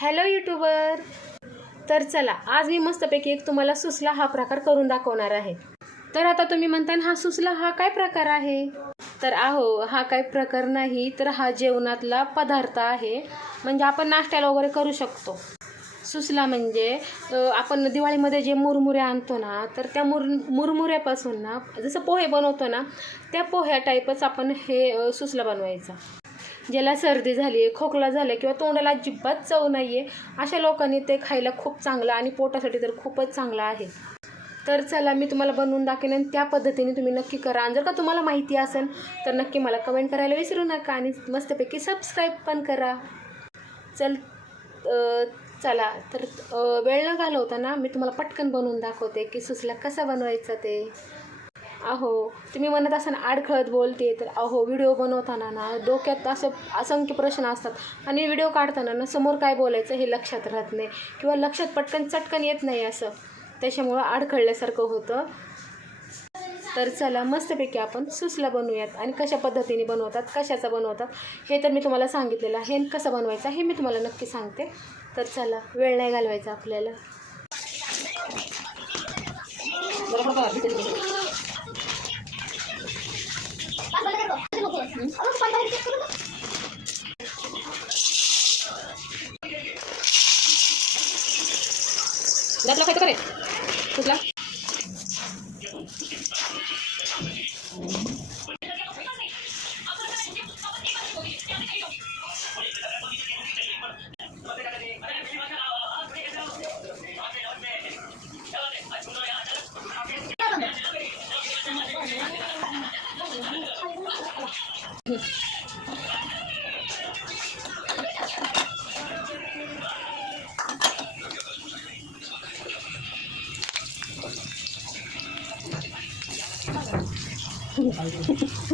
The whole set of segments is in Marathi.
Hello YouTuber. तर चला, आज मी मस्तपैकी एक तुम्हाला सुसला हा प्रकार करून दाखवणार आहे. तर आता तुम्ही म्हणता हा सुसला हा काय प्रकार आहे? तर हा काय प्रकार नाही, तर हा जेवणातला पदार्थ आहे. म्हणजे आपण नाश्त्याला वगैरे करू शकतो. सुसला म्हणजे आपण दिवाळीमध्ये जे मुरमुरे आणतो ना, तर त्या मुरमुऱ्यापासून ना जसं पोहे बनवतो ना, त्या पोह्या टाईपच आपण हे सुसला बनवायचा. ज्याला सर्दी झाली आहे, खोकला झाला किंवा तोंडाला अजिबात चव नाही आहे, अशा लोकांनी ते खायला खूप चांगलं आणि पोटासाठी तर खूपच चांगलं आहे. तर चला, मी तुम्हाला बनवून दाखवेन आणि त्या पद्धतीने तुम्ही नक्की करा. आणि जर का तुम्हाला माहिती असेल तर नक्की मला कमेंट करायला विसरू नका आणि मस्तपैकी सबस्क्राईब पण करा. चला तर वेळ न घालवताना मी तुम्हाला पटकन बनवून दाखवते की सुसला कसा बनवायचा ते. तुम्ही म्हणत असाल अडखळत बोलते, तर व्हिडिओ बनवताना ना डोक्यात असं असंख्य प्रश्न असतात आणि व्हिडिओ काढताना ना समोर काय बोलायचं हे लक्षात राहत नाही किंवा लक्षात पटकन चटकन येत नाही असं, त्याच्यामुळं अडखळल्यासारखं होतं. तर चला, मस्तपैकी आपण सुसला बनवूयात. आणि कशा पद्धतीने बनवतात, कशाचा बनवतात हे तर मी तुम्हाला सांगितलेलं आहे. कसं बनवायचं हे मी तुम्हाला नक्की सांगते. तर चला, वेळ नाही घालवायचा आपल्याला. दातला खायचं करे सुसला.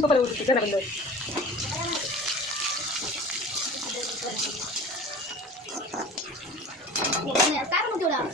Apa lu udah sana bener. Ya, sekarang muncul lah.